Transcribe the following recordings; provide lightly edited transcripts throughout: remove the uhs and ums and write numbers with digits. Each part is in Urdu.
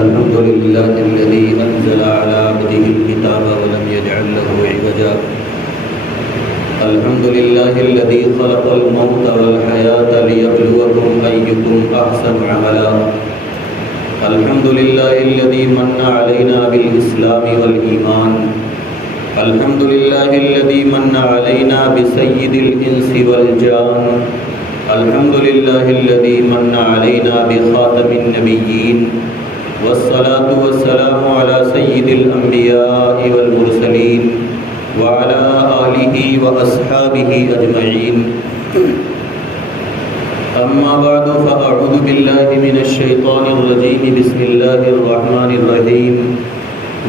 الحمد لله الذي أنزل على عبده الكتاب ولم يجعل له عوجا الحمد لله الذي خلق الموت والحياة ليبلوكم أيكم أحسن عملا الحمد لله الذي من علينا بالإسلام والإيمان الحمد لله الذي من علينا بسيد الإنس والجان الحمد لله الذي من علينا بخاتم النبيين والصلاة والسلام على سيد الأنبياء والمرسلين وعلى آله وأصحابه أجمعين أما بعد فأعوذ بالله من الشيطان الرجيم بسم الله الرحمن الرحيم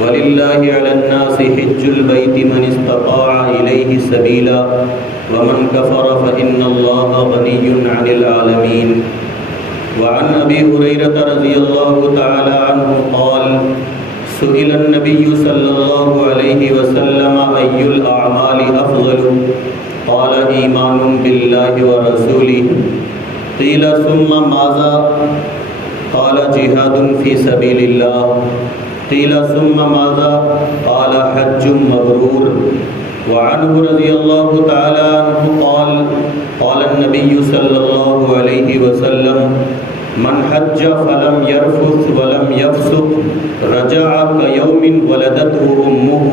ولله على الناس حج البيت من استطاع إليه سبيلا ومن كفر فإن الله غني عن العالمين وعن أبي هريرة رضي الله تعالى عنه قال سئل النبي صلى الله عليه وسلم أي الأعمال أفضل قال إيمان بالله ورسوله قيل ثم ماذا قال جهاد في سبيل الله قيل ثم ماذا قال حج مبرور وعنه رضي الله تعالى عنه قال قال النبي صلى الله عليه وسلم من حج فلم يرفث ولم يفسق رجع كيوم ولدته أمه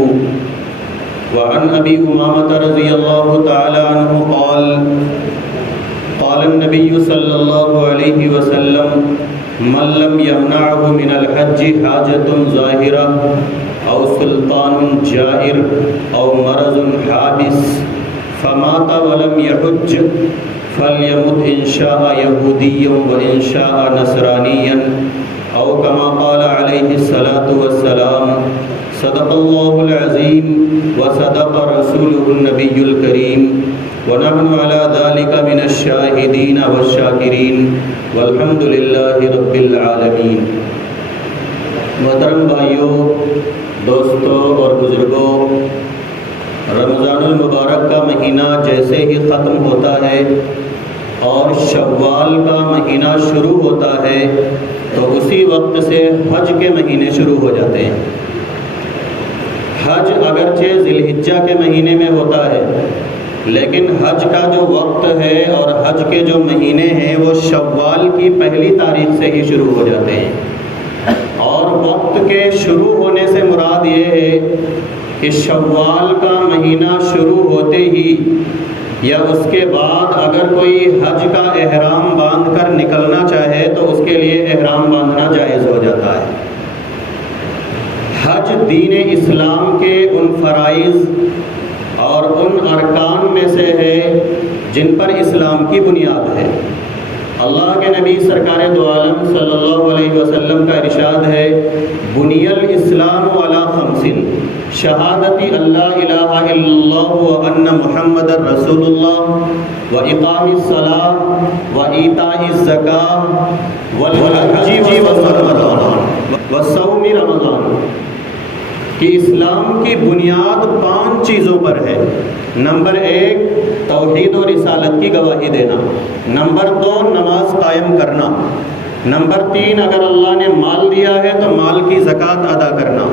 وعن أبي أمامة رضي الله تعالى عنه قال قال النبي صلى الله عليه وسلم من لم يمنعه من الحج حاجة ظاهرة أو سلطان جائر أو مرض حابس فمات ولم يحج فليمت إن شاء يهوديا وإن شاء نصرانيا أو كما قال عليه الصلاة والسلام صدق الله العظيم وصدق رسوله النبي الكريم ونحن على ذلك من الشاهدين والشاكرين والحمد لله رب العالمین۔ محترم بھائیوں، دوستوں اور بزرگوں، رمضان المبارک کا مہینہ جیسے ہی ختم ہوتا ہے اور شوال کا مہینہ شروع ہوتا ہے تو اسی وقت سے حج کے مہینے شروع ہو جاتے ہیں۔ حج اگرچہ ذی الحجہ کے مہینے میں ہوتا ہے، لیکن حج کا جو وقت ہے اور حج کے جو مہینے ہیں وہ شوال کی پہلی تاریخ سے ہی شروع ہو جاتے ہیں۔ اور وقت کے شروع ہونے سے مراد یہ ہے کہ شوال کا مہینہ شروع ہوتے ہی یا اس کے بعد اگر کوئی حج کا احرام باندھ کر نکلنا چاہے تو اس کے لیے احرام باندھنا جائز ہو جاتا ہے۔ حج دین اسلام کے ان فرائض اور ان ارکان میں سے ہے جن پر اسلام کی بنیاد ہے۔ اللہ کے نبی سرکار دو عالم صلی اللہ علیہ وسلم کا ارشاد ہے بنی الاسلام علی خمس شہادت اللہ الہ الا اللہ وان محمد رسول اللہ واقام الصلاۃ وایتاء الزکاۃ والحج وصوم رمضان کہ اسلام کی بنیاد 5 چیزوں پر ہے۔ نمبر 1 توحید و رسالت کی گواہی دینا، نمبر 2 نماز قائم کرنا، نمبر 3 اگر اللہ نے مال دیا ہے تو مال کی زکوٰۃ ادا کرنا،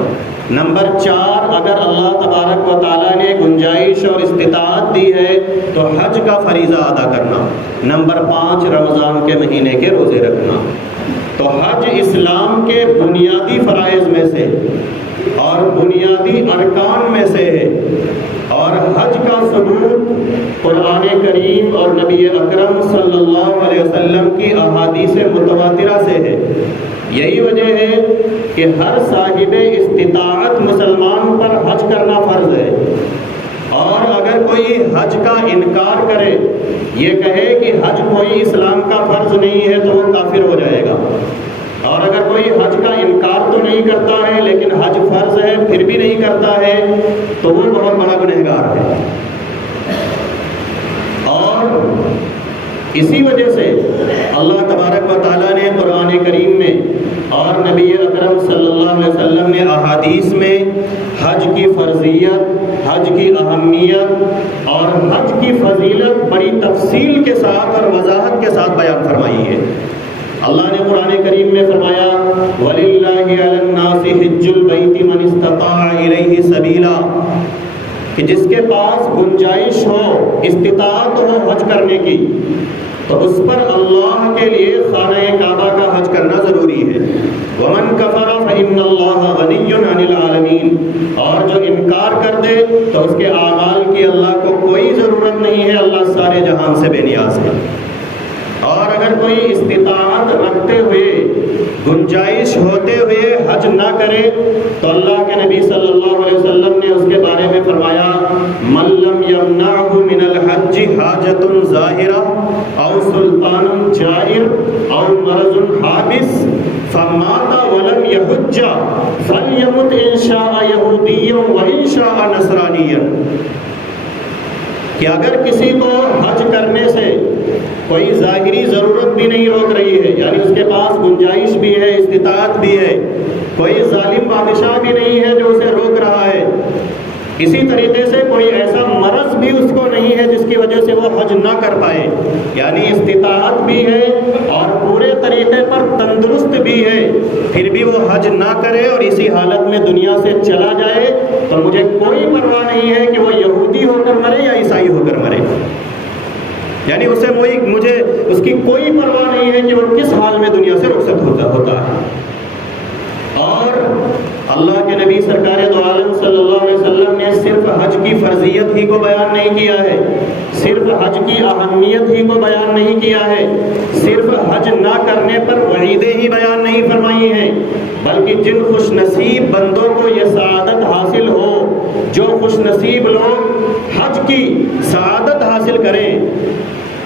نمبر 4 اگر اللہ تبارک و تعالیٰ نے گنجائش اور استطاعت دی ہے تو حج کا فریضہ ادا کرنا، نمبر 5 رمضان کے مہینے کے روزے رکھنا۔ تو حج اسلام کے بنیادی فرائض میں سے اور بنیادی ارکان میں سے ہے، اور حج کا ثبوت قرآن کریم اور نبی اکرم صلی اللہ علیہ وسلم کی احادیث متواترہ سے ہے۔ یہی وجہ ہے کہ ہر صاحب استطاعت مسلمان پر حج کرنا فرض ہے، اور اگر کوئی حج کا انکار کرے، یہ کہے کہ حج کوئی اسلام کا فرض نہیں ہے تو وہ کافر ہو جائے گا، اور اگر کوئی حج کا انکار تو نہیں کرتا ہے لیکن حج فرض ہے پھر بھی نہیں کرتا ہے تو وہ بہت بڑا گنہگار ہے۔ اور اسی وجہ سے اللہ تبارک و تعالیٰ نے قرآن کریم میں اور نبی اکرم صلی اللہ علیہ وسلم نے احادیث میں حج کی فرضیت، حج کی اہمیت اور حج کی فضیلت بڑی تفصیل کے ساتھ اور وضاحت کے ساتھ بیان فرمائی ہے۔ اللہ نے قرآن کریم میں فرمایا وَلِلَّهِ حج البیت من استطاع الیہ سبیلا، کہ جس کے پاس گنجائش ہو، استطاعت ہو حج کرنے کی، تو اس پر اللہ کے لیے خانہ کعبہ کا حج کرنا ضروری ہے۔ ومن کفر فإن اللہ غنی عن العالمین، اور جو انکار کر دے تو اس کے اعمال کی اللہ کو کوئی ضرورت نہیں ہے، اللہ سارے جہان سے بے نیاز ہے۔ اور اگر کوئی استطاعت رکھتے ہوئے، گنجائش ہوتے ہوئے حج نہ کرے تو اللہ کے نبی صلی اللہ علیہ وسلم نے اس کے بارے میں فرمایا من لم یمنعہ من الحج حاجت ظاہرہ او سلطان جائر او مرض حابس فمات ولم یحج فلیمت ان شاء یہودیا وان شاء نصرانیا، کہ اگر کسی کو حج کرنے سے کوئی ظاہری ضرورت بھی نہیں روک رہی ہے، یعنی اس کے پاس گنجائش بھی ہے، استطاعت بھی ہے، کوئی ظالم بادشاہ بھی نہیں ہے جو اسے روک رہا ہے، اسی طریقے سے کوئی ایسا مرض بھی اس کو نہیں ہے جس کی وجہ سے وہ حج نہ کر پائے، یعنی استطاعت بھی ہے اور پورے طریقے پر تندرست بھی ہے، پھر بھی وہ حج نہ کرے اور اسی حالت میں دنیا سے چلا جائے، تو مجھے کوئی پرواہ نہیں ہے کہ وہ یہودی ہو کر مرے یا عیسائی ہو کر مرے، یعنی مجھے اس کی کوئی پرواہ نہیں ہے کہ وہ کس حال میں دنیا سے رخصت ہوتا ہے۔ اور اللہ کے نبی سرکار دو عالم صلی اللہ علیہ وسلم نے صرف حج کی فرضیت ہی کو بیان نہیں کیا ہے، صرف حج کی اہمیت ہی کو بیان نہیں کیا ہے، صرف حج نہ کرنے پر وعیدیں ہی بیان نہیں فرمائی ہیں، بلکہ جن خوش نصیب بندوں کو یہ سعادت حاصل ہو، جو خوش نصیب لوگ حج کی سعادت حاصل کریں،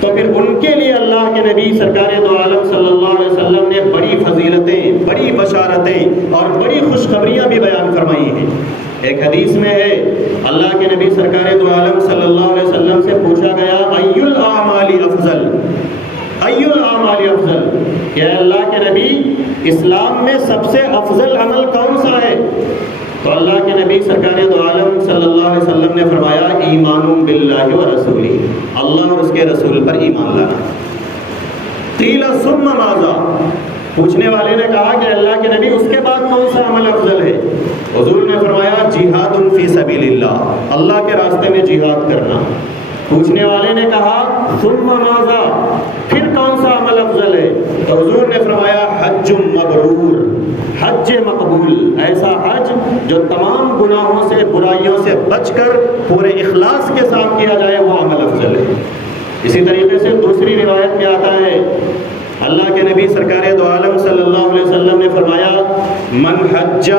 تو پھر ان کے لیے اللہ کے نبی سرکار دو عالم صلی اللہ علیہ وسلم نے بڑی فضیلتیں، بڑی بشارتیں اور بڑی خوشخبریاں بھی بیان فرمائی ہیں۔ ایک حدیث میں ہے اللہ کے نبی سرکار دو عالم صلی اللہ علیہ وسلم سے پوچھا گیا ای الاعمال افضل، ای الاعمال افضل، کہ اللہ کے نبی اسلام میں سب سے افضل عمل کون سا ہے؟ تو اللہ کے نبی سرکار دو عالم صلی اللہ علیہ وسلم نے فرمایا ایمان باللہ و رسولہ، اللہ اور اس کے رسول پر ایمان لانا۔ قیل ثم ماذا، پوچھنے والے نے کہا کہ اللہ کے نبی اس کے بعد کون سا عمل افضل ہے؟ حضور نے فرمایا جہاد فی سبیل اللہ، اللہ کے راستے میں جہاد کرنا۔ پوچھنے والے نے کہا ثم ماذا، پھر کون سا عمل افضل ہے؟ تو حضور نے فرمایا حج مبرور، حج مقبول، ایسا حج جو تمام گناہوں سے، برائیوں سے بچ کر پورے اخلاص کے ساتھ کیا جائے، وہ عمل افضل ہے۔ اسی طریقے سے دوسری روایت میں آتا ہے اللہ کے نبی سرکار دو عالم صلی اللہ علیہ وسلم نے فرمایا من حج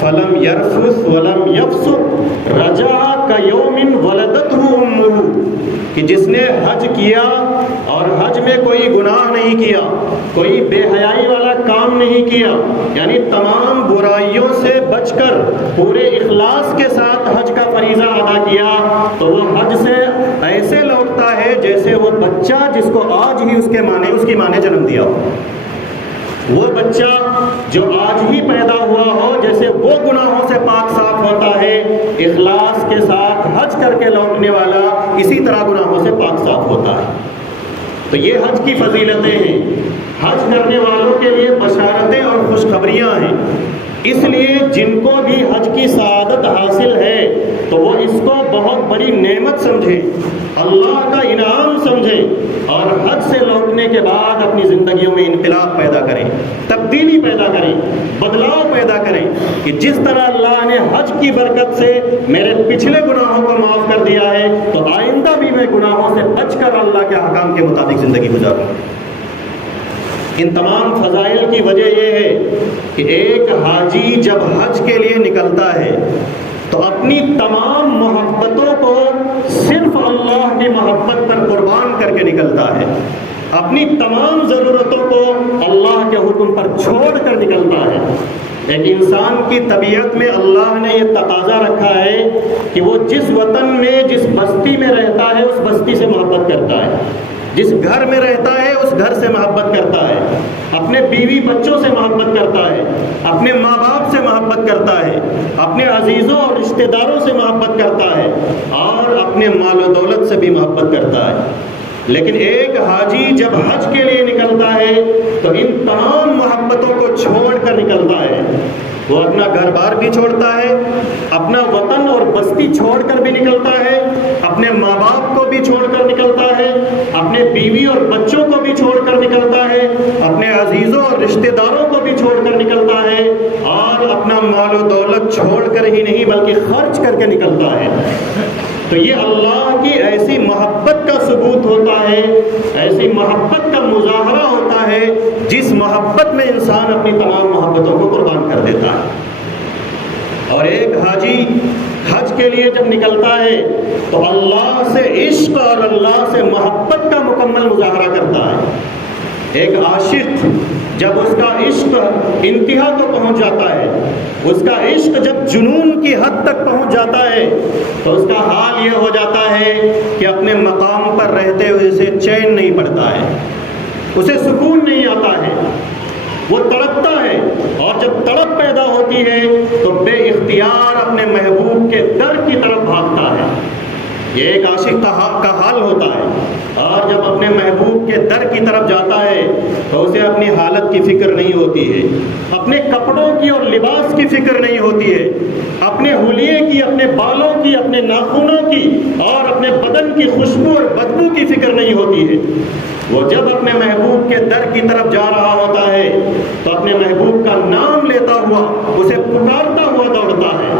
فلم یرفث ولم یفسق رجع کیوم ولدتہ امہ، کہ جس نے حج کیا اور حج میں کوئی گناہ نہیں کیا، کوئی بے حیائی والا کام نہیں کیا، یعنی تمام برائیوں سے بچ کر پورے اخلاص کے ساتھ حج کا فریضہ ادا کیا، تو وہ حج سے ایسے لوٹتا ہے جیسے وہ بچہ جس کو آج ہی اس کی ماں نے جنم دیا ہو، وہ بچہ جو آج ہی پیدا ہوا ہو، جیسے وہ گناہوں سے پاک صاف ہوتا ہے، اخلاص کے ساتھ حج کر کے لوٹنے والا اسی طرح گناہوں سے پاک صاف ہوتا ہے۔ تو یہ حج کی فضیلتیں ہیں، حج کرنے والوں کے لیے بشارتیں اور خوشخبریاں ہیں، اس لیے جن کو بھی حج کی سعادت حاصل ہے تو وہ اس کو بہت بڑی نعمت سمجھیں، اللہ کا انعام سمجھیں، اور حج سے لوٹنے کے بعد اپنی زندگیوں میں انقلاب پیدا کریں، تبدیلی پیدا کریں، بدلاؤ پیدا کریں، کہ جس طرح اللہ نے حج کی برکت سے میرے پچھلے گناہوں کو معاف کر دیا ہے، تو آئندہ بھی میں گناہوں سے بچ کر اللہ کے احکام کے مطابق زندگی گزاروں۔ ان تمام فضائل کی وجہ یہ ہے کہ ایک حاجی جب حج کے لیے نکلتا ہے تو اپنی تمام محبتوں کو صرف اللہ کی محبت پر قربان کر کے نکلتا ہے، اپنی تمام ضرورتوں کو اللہ کے حکم پر چھوڑ کر نکلتا ہے۔ ایک انسان کی طبیعت میں اللہ نے یہ تقاضا رکھا ہے کہ وہ جس وطن میں، جس بستی میں رہتا ہے، اس بستی سے محبت کرتا ہے، جس گھر میں رہتا ہے اس گھر سے محبت کرتا ہے، اپنے بیوی بچوں سے محبت کرتا ہے، اپنے ماں باپ سے محبت کرتا ہے، اپنے عزیزوں اور رشتہ داروں سے محبت کرتا ہے، اور اپنے مال و دولت سے بھی محبت کرتا ہے۔ لیکن ایک حاجی جب حج کے لیے نکلتا ہے تو ان تمام محبتوں کو چھوڑ کر نکلتا ہے. وہ اپنا گھر بار بھی چھوڑتا ہے، اپنا وطن اور بستی چھوڑ کر بھی نکلتا ہے، اپنے ماں باپ کو بھی چھوڑ کر نکلتا ہے، اپنے بیوی اور بچوں کو بھی چھوڑ کر نکلتا ہے، اپنے عزیزوں اور رشتہ داروں کو بھی چھوڑ کر نکلتا ہے، اور اپنا مال و دولت چھوڑ کر ہی نہیں بلکہ خرچ کر کے نکلتا ہے. تو یہ اللہ کی ایسی محبت کا ثبوت ہوتا ہے، ایسی محبت کا مظاہرہ ہوتا ہے جس محبت میں انسان اپنی تمام محبتوں کو قربان کر دیتا ہے. اور ایک حاجی حج کے لیے جب نکلتا ہے تو اللہ سے عشق اور اللہ سے محبت کا مکمل مظاہرہ کرتا ہے. ایک عاشق جب اس کا عشق انتہا کو پہنچ جاتا ہے، اس کا عشق جب جنون کی حد تک پہنچ جاتا ہے تو اس کا حال یہ ہو جاتا ہے کہ اپنے مقام پر رہتے ہوئے اسے چین نہیں پڑتا ہے، اسے سکون نہیں آتا ہے، وہ تڑپتا ہے، اور جب تڑپ پیدا ہوتی ہے تو بے اختیار اپنے محبوب کے در کی طرف بھاگتا ہے. یہ ایک عاشق کا حال ہوتا ہے. اور جب اپنے محبوب کے در کی طرف جاتا ہے تو اسے اپنی حالت کی فکر نہیں ہوتی ہے، اپنے کپڑوں کی اور لباس کی فکر نہیں ہوتی ہے، اپنے حلیے کی، اپنے بالوں کی، اپنے ناخنوں کی اور اپنے بدن کی خوشبو اور بدبو کی فکر نہیں ہوتی ہے. وہ جب اپنے محبوب کے در کی طرف جا رہا ہوتا ہے تو اپنے محبوب کا نام لیتا ہوا، اسے پکارتا ہوا دوڑتا ہے.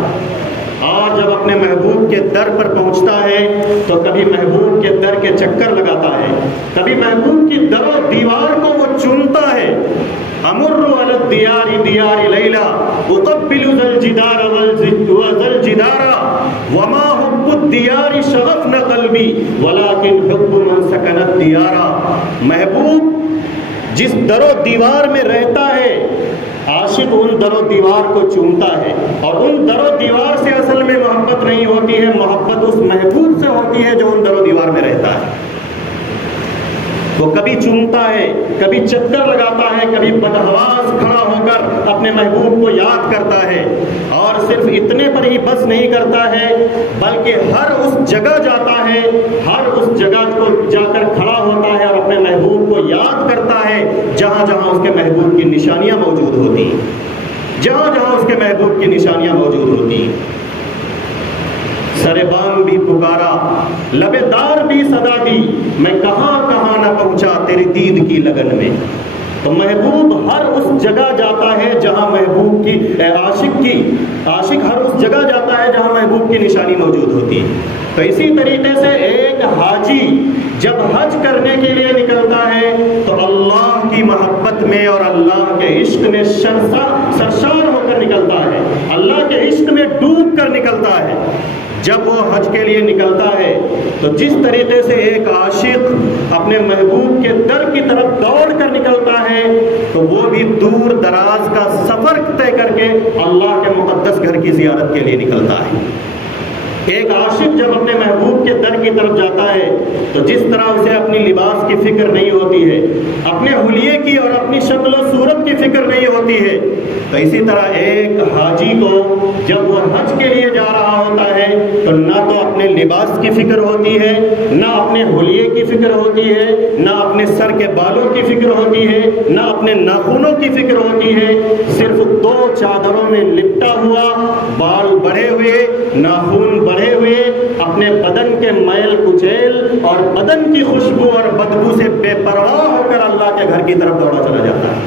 اور جب اپنے محبوب کے در پر پہنچتا ہے تو کبھی محبوب کے در کے چکر لگاتا ہے، کبھی محبوب کی در و دیوار کو وہ چنتا ہے. امر علی الدیار دیار لیلا اقبل ذا الجدار وذا الجدار وما حب الدیار شغفنا قلبی ولکن حب من سکن الدیار. محبوب جس در و دیوار میں رہتا ہے، عاشق ان در و دیوار کو چومتا ہے، اور ان در و دیوار سے اصل میں محبت نہیں ہوتی ہے، محبت اس محبوب سے ہوتی ہے جو ان در و دیوار میں رہتا ہے. وہ کبھی چومتا ہے، کبھی چکر لگاتا ہے، کبھی بدحواس کھڑا ہو کر اپنے محبوب کو یاد کرتا ہے. اور صرف اتنے پر ہی بس نہیں کرتا ہے بلکہ ہر اس جگہ جاتا ہے، ہر اس جگہ کو جا کر کھڑا ہوتا ہے اور اپنے محبوب کو یاد کرتا ہے جہاں جہاں اس کے محبوب کی نشانیاں موجود ہوتی ہیں، جہاں جہاں اس کے محبوب کی نشانیاں موجود ہوتی ہیں. سر بام بھی پکارا، لب دار بھی صدا دی، میں کہاں کہاں نہ پہنچا تیری دید کی لگن میں. تو محبوب ہر اس جگہ جاتا ہے جہاں محبوب کی عاشق ہر اس جگہ جاتا ہے جہاں محبوب کی نشانی موجود ہوتی ہے. تو اسی طریقے سے ایک حاجی جب حج کرنے کے لیے نکلتا ہے تو اللہ کی محبت میں اور اللہ کے عشق میں سرشار ہو کر نکلتا ہے، اللہ کے عشق میں ڈوب کر نکلتا ہے. جب وہ حج کے لیے نکلتا ہے تو جس طریقے سے ایک عاشق اپنے محبوب کے در کی طرف دوڑ کر نکلتا ہے تو وہ بھی دور دراز کا سفر طے کر کے اللہ کے مقدس گھر کی زیارت کے لیے نکلتا ہے. ایک عاشق جب اپنے محبوب کے در کی طرف جاتا ہے تو جس طرح اسے اپنی لباس کی فکر نہیں ہوتی ہے، اپنے حلیے کی اور اپنی شکل و صورت کی فکر نہیں ہوتی ہے، تو اسی طرح ایک حاجی کو جب وہ حج کے لیے جا رہا ہوتا ہے تو نہ تو اپنے لباس کی فکر ہوتی ہے، نہ اپنے حلیے کی فکر ہوتی ہے، نہ اپنے سر کے بالوں کی فکر ہوتی ہے، نہ اپنے ناخنوں کی فکر ہوتی ہے. صرف 2 چادروں میں لپٹا ہوا، بال بڑھے ہوئے، ناخن بڑھے ہوئے، اپنے بدن کے میل کچیل اور بدن کی خوشبو اور بدبو سے بے پرواہ ہو کر اللہ کے گھر کی طرف دوڑا چلا جاتا ہے.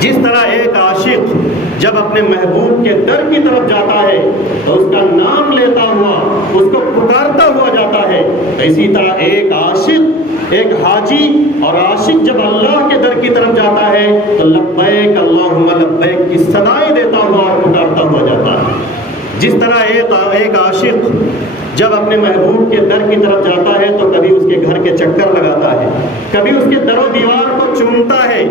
جس طرح ایک عاشق جب اپنے محبوب کے در کی طرف جاتا ہے تو اس کا نام لیتا ہوا، اس کو پکارتا ہوا جاتا ہے، اسی طرح ایک عاشق، ایک حاجی اور عاشق جب اللہ کے در کی طرف جاتا ہے تو لبیک اللہم لبیک کی صدائیں دیتا ہوا اور پکارتا ہوا جاتا ہے. جس طرح ایک عاشق جب اپنے محبوب کے در کی طرف جاتا ہے تو کبھی اس کے گھر کے چکر لگاتا ہے، کبھی اس کے در و دیوار کو چومتا ہے،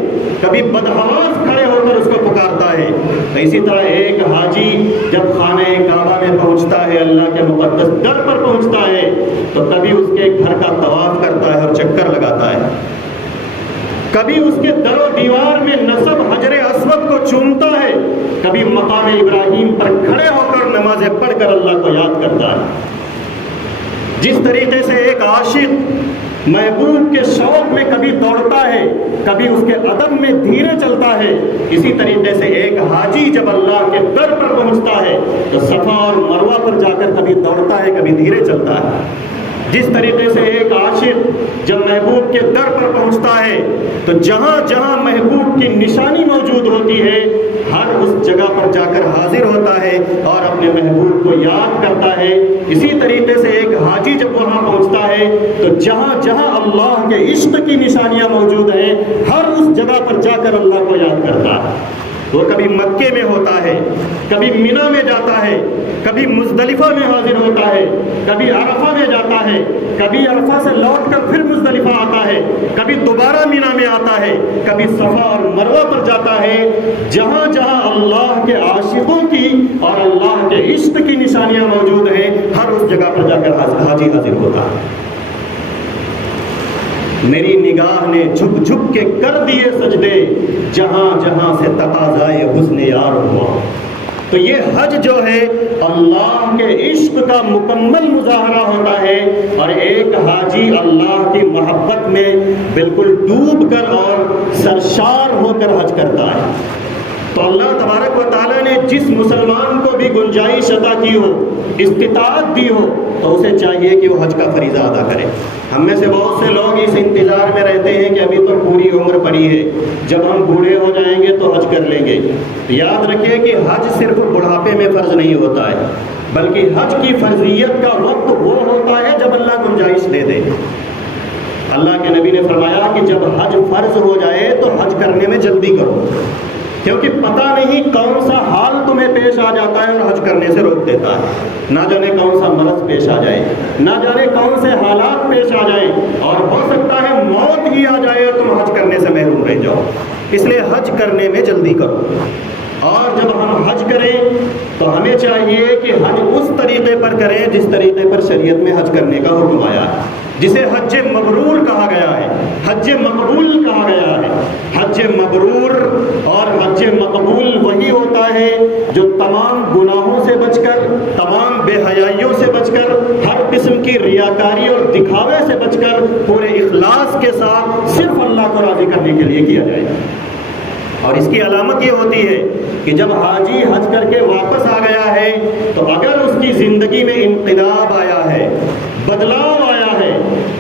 کبھی بدحواس کھڑے ہو کر اس کو پکارتا ہے. تو اسی طرح ایک حاجی جب خانہ کعبہ میں پہنچتا ہے، اللہ کے مقدس در پر پہنچتا ہے تو کبھی اس کے گھر کا طواف کرتا ہے اور چکر لگاتا ہے، کبھی اس کے در و دیوار میں نصب حجر اسود کو چومتا ہے، کبھی مقام ابراہیم پر کھڑے ہو کر نمازیں پڑھ کر اللہ کو یاد کرتا ہے. جس طریقے سے ایک عاشق محبوب کے شوق میں کبھی دوڑتا ہے، کبھی اس کے ادب میں دھیرے چلتا ہے۔ اسی طریقے سے ایک حاجی جب اللہ کے در پر پہنچتا ہے تو صفا اور مروہ پر جا کر کبھی دوڑتا ہے، کبھی دھیرے چلتا ہے۔ جس طریقے سے ایک عاشق جب محبوب کے در پر پہنچتا ہے تو جہاں جہاں محبوب کی نشانی موجود ہوتی ہے ہر اس جگہ پر جا کر حاضر ہوتا ہے اور اپنے محبوب کو یاد کرتا ہے۔ اسی طریقے سے ایک حاجی جب وہاں پہنچتا ہے تو جہاں جہاں اللہ کے عشق کی نشانیاں موجود ہیں ہر اس جگہ پر جا کر اللہ کو یاد کرتا ہے۔ وہ کبھی مکے میں ہوتا ہے، کبھی مینا میں جاتا ہے، کبھی مزدلفہ میں حاضر ہوتا ہے، کبھی عرفہ میں جاتا ہے، کبھی عرفہ سے لوٹ کر پھر مزدلفہ آتا ہے، کبھی دوبارہ مینا میں آتا ہے، کبھی صفا اور مروہ پر جاتا ہے۔ جہاں جہاں اللہ کے عاشقوں کی اور اللہ کے عشق کی نشانیاں موجود ہیں ہر اس جگہ پر جا کر حاجی حاضر ہوتا ہے۔ میری نگاہ نے جھک جھک کے کر دیے سجدے، جہاں جہاں سے تقاضائے حسن یار ہوا۔ تو یہ حج جو ہے اللہ کے عشق کا مکمل مظاہرہ ہوتا ہے، اور ایک حاجی اللہ کی محبت میں بالکل ڈوب کر اور سرشار ہو کر حج کرتا ہے۔ تو اللہ تبارک و تعالیٰ نے جس مسلمان کو بھی گنجائش عطا کی ہو، استطاعت دی ہو، تو اسے چاہیے کہ وہ حج کا فریضہ ادا کرے۔ ہم میں سے بہت سے لوگ اس انتظار میں رہتے ہیں کہ ابھی تو پوری عمر پڑی ہے، جب ہم بوڑھے ہو جائیں گے تو حج کر لیں گے۔ یاد رکھیے کہ حج صرف بڑھاپے میں فرض نہیں ہوتا ہے، بلکہ حج کی فرضیت کا وقت وہ ہوتا ہے جب اللہ گنجائش دے دے۔ اللہ کے نبی نے فرمایا کہ جب حج فرض ہو جائے تو حج کرنے میں جلدی کرو، کیونکہ پتہ نہیں کون سا حال تمہیں پیش آ جاتا ہے اور حج کرنے سے روک دیتا ہے۔ نہ جانے کون سا مرض پیش آ جائے، نہ جانے کون سے حالات پیش آ جائیں، اور ہو سکتا ہے موت ہی آ جائے اور تم حج کرنے سے محروم رہ جاؤ۔ اس لیے حج کرنے میں جلدی کرو۔ اور جب ہم حج کریں تو ہمیں چاہیے کہ حج اس طریقے پر کریں جس طریقے پر شریعت میں حج کرنے کا حکم آیا ہے، جسے حج مبرور کہا گیا ہے، حج مقبول کہا گیا ہے۔ حج مبرور اور حج مقبول وہی ہوتا ہے جو تمام گناہوں سے بچ کر، تمام بے حیائیوں سے بچ کر، ہر قسم کی ریاکاری اور دکھاوے سے بچ کر پورے اخلاص کے ساتھ صرف اللہ کو راضی کرنے کے لیے کیا جائے۔ اور اس کی علامت یہ ہوتی ہے کہ جب حاجی حج کر کے واپس آ گیا ہے تو اگر اس کی زندگی میں انقلاب آیا ہے، بدلاؤ آیا ہے،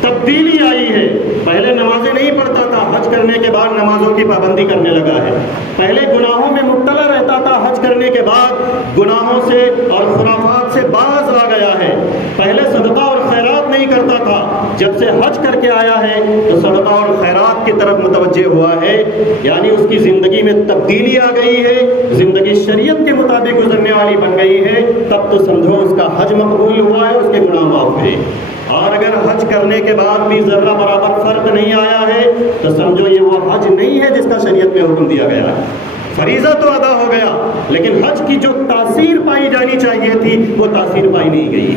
تبدیلی آئی ہے، پہلے نمازیں نہیں پڑھتا تھا، حج کرنے کے بعد نمازوں کی پابندی کرنے لگا ہے، پہلے گناہوں میں مبتلا رہتا تھا، حج کرنے کے بعد گناہوں سے اور خرافات سے باز آ گیا ہے، پہلے صدقہ اور خیرات نہیں کرتا تھا، جب سے حج کر کے آیا ہے تو صدقہ اور خیرات کی طرف متوجہ ہوا ہے، یعنی اس کی زندگی میں تبدیلی آ گئی ہے، زندگی شریعت کے مطابق گزرنے والی بن گئی ہے، تب تو سمجھو اس کا حج مقبول ہوا ہے، اس کے گناہ معاف ہوئے۔ اور اگر حج کرنے کے بعد بھی ذرہ برابر فرق نہیں آیا ہے تو سمجھو یہ وہ حج نہیں ہے جس کا شریعت میں حکم دیا گیا ہے۔ فریضہ تو ادا ہو گیا لیکن حج کی جو تاثیر پائی جانی چاہیے تھی وہ تاثیر پائی نہیں گئی۔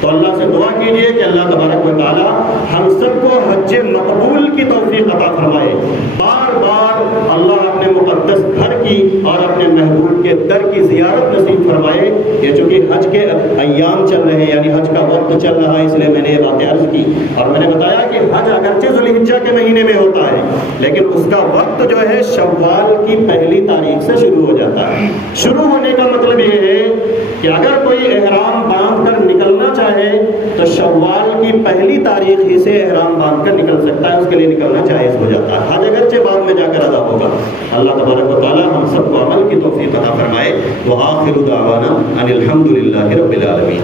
تو اللہ سے دعا کیجیے کہ اللہ تبارک و تعالی ہم سب کو حج مقبول کی توفیق عطا فرمائے۔ بار بار اللہ اپنے مقدس گھر کی اور اپنے محبوب کے در کی زیارت نصیب فرمائے۔ یہ چونکہ حج کے ایام چل رہے ہیں، یعنی حج کا وقت چل رہا ہے، اس لیے میں نے یہ بات عرض کی، اور میں نے بتایا کہ حج اگرچہ ذو الحجہ کے مہینے میں ہوتا ہے لیکن اس کا وقت جو ہے شوال کی پہلی تاریخ سے شروع ہو جاتا ہے۔ شروع ہونے کا مطلب یہ ہے کہ اگر کوئی احرام باندھ کر نکلنا چاہے تو شوال کی پہلی تاریخ ہی سے احرام باندھ کر نکل سکتا ہے، اس کے لیے نکلنا جائز ہو جاتا ہے۔ حج اگرچہ بعد میں جا کر ادا ہوگا۔ اللہ تبارک و تعالی ہم سب کو عمل کی توفیق عطا فرمائے۔ وآخر دعوانا ان الحمد للہ رب العالمین۔